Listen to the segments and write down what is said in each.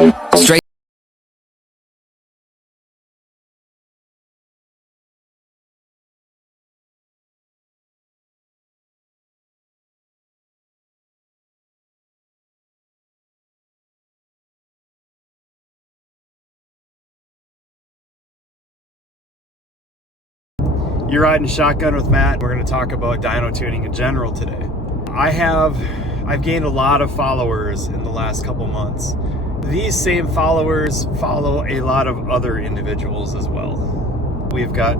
Straight. You're riding Shotgun with Matt. We're going to talk about dyno tuning in general today. I've gained a lot of followers in the last couple months. These same followers follow a lot of other individuals as well. We've got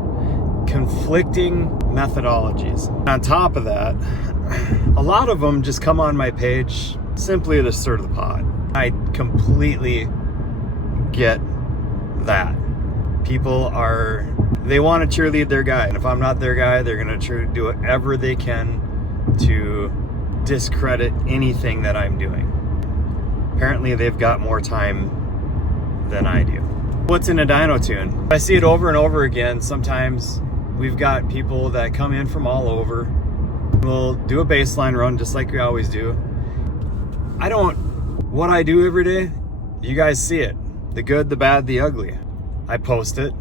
conflicting methodologies. On top of that, a lot of them just come on my page simply to stir the pot. I completely get that. People they want to cheerlead their guy. And if I'm not their guy, they're going to do whatever they can to discredit anything that I'm doing. Apparently they've got more time than I do. What's in a dyno tune? I see it over and over again. Sometimes we've got people that come in from all over. We'll do a baseline run just like we always do. What I do every day, you guys see it. The good, the bad, the ugly. I post it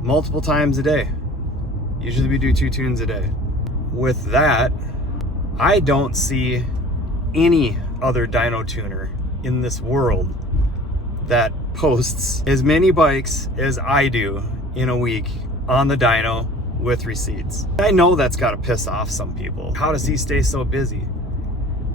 multiple times a day. Usually we do 2 tunes a day. With that, I don't see any other dyno tuner in this world that posts as many bikes as I do in a week on the dyno with receipts. I know that's got to piss off some people. How does he stay so busy?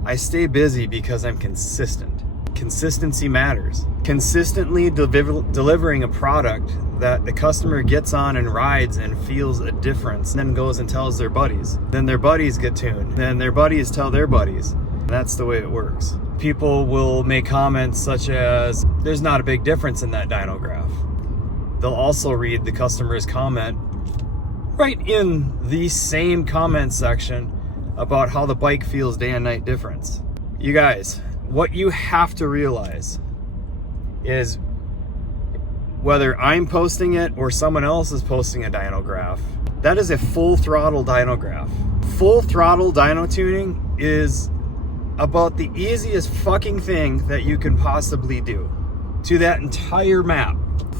I stay busy because I'm consistent. Consistency matters. Consistently delivering a product that the customer gets on and rides and feels a difference, then goes and tells their buddies. Then their buddies get tuned. Then their buddies tell their buddies. That's the way it works. People will make comments such as, there's not a big difference in that dyno graph. They'll also read the customer's comment right in the same comment section about how the bike feels day and night difference. You guys, what you have to realize is whether I'm posting it or someone else is posting a dyno graph, that is a full throttle dyno graph. Full throttle dyno tuning is about the easiest fucking thing that you can possibly do to that entire map.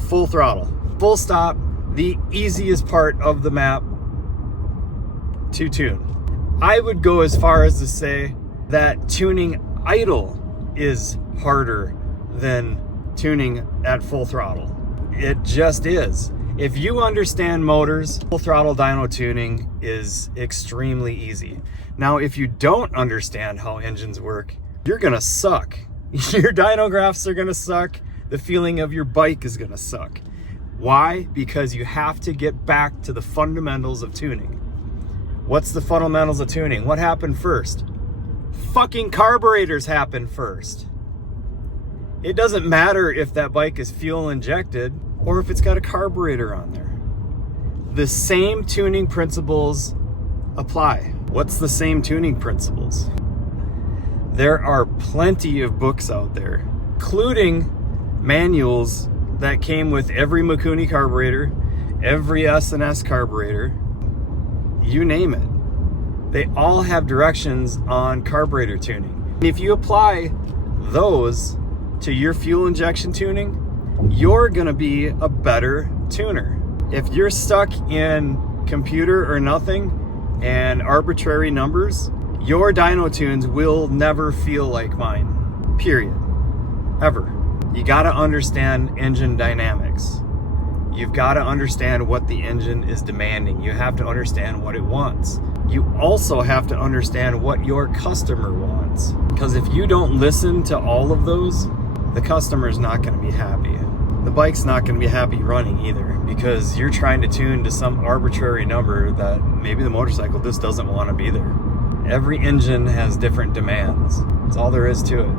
Full throttle, full stop, the easiest part of the map to tune. I would go as far as to say that tuning idle is harder than tuning at full throttle. It just is. If you understand motors, full throttle dyno tuning is extremely easy. Now, if you don't understand how engines work, you're gonna suck. Your dyno graphs are gonna suck. The feeling of your bike is gonna suck. Why? Because you have to get back to the fundamentals of tuning. What's the fundamentals of tuning? What happened first? Fucking carburetors happen first. It doesn't matter if that bike is fuel injected or if it's got a carburetor on there. The same tuning principles apply. What's the same tuning principles? There are plenty of books out there, including manuals that came with every Mikuni carburetor, every S&S carburetor, you name it. They all have directions on carburetor tuning. If you apply those to your fuel injection tuning, you're gonna be a better tuner. If you're stuck in computer or nothing and arbitrary numbers, your dyno tunes will never feel like mine, period, ever. You gotta understand engine dynamics. You've gotta understand what the engine is demanding. You have to understand what it wants. You also have to understand what your customer wants. Because if you don't listen to all of those, the customer's not gonna be happy. The bike's not gonna be happy running either, because you're trying to tune to some arbitrary number that maybe the motorcycle just doesn't wanna be there. Every engine has different demands. That's all there is to it.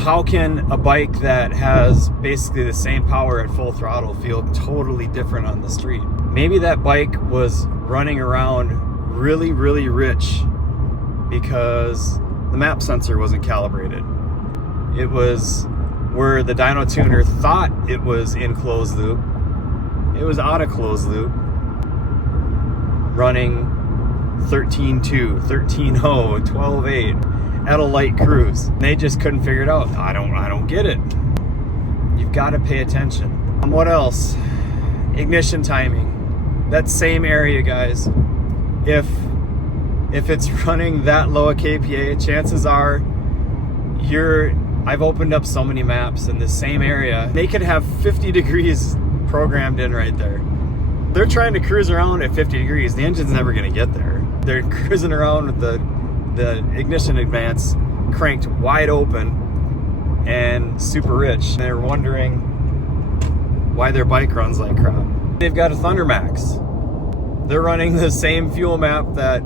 How can a bike that has basically the same power at full throttle feel totally different on the street? Maybe that bike was running around really, really rich because the map sensor wasn't calibrated. It was where the dyno tuner thought it was in closed loop. It was out of closed loop, running 13.2, 13.0, 12.8 at a light cruise. They just couldn't figure it out. I don't get it. You've got to pay attention. What else? Ignition timing. That same area, guys. If it's running that low a kPa, chances are I've opened up so many maps in the same area. They could have 50 degrees programmed in right there. They're trying to cruise around at 50 degrees. The engine's never going to get there. They're cruising around with the ignition advance cranked wide open and super rich. And they're wondering why their bike runs like crap. They've got a Thunder Max. They're running the same fuel map that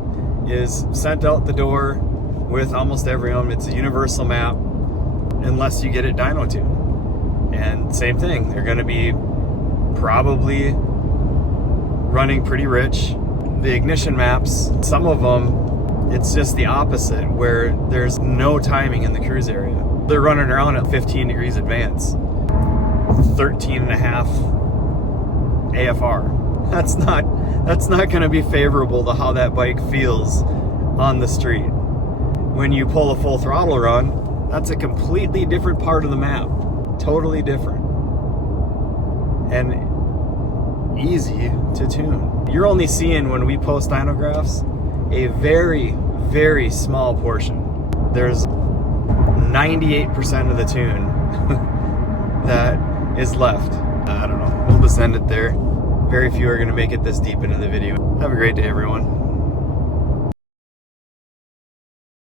is sent out the door with almost every one. It's a universal map unless you get it dyno tuned. And same thing, they're going to be probably running pretty rich. The ignition maps, some of them, it's just the opposite, where there's no timing in the cruise area. They're running around at 15 degrees advance, 13.5 AFR. That's not going to be favorable to how that bike feels on the street. When you pull a full throttle run, that's a completely different part of the map. Totally different. And easy to tune. You're only seeing, when we post dynographs, a very, very small portion. There's 98% of the tune that is left. I don't know. We'll just end it there. Very few are going to make it this deep into the video. Have a great day, everyone.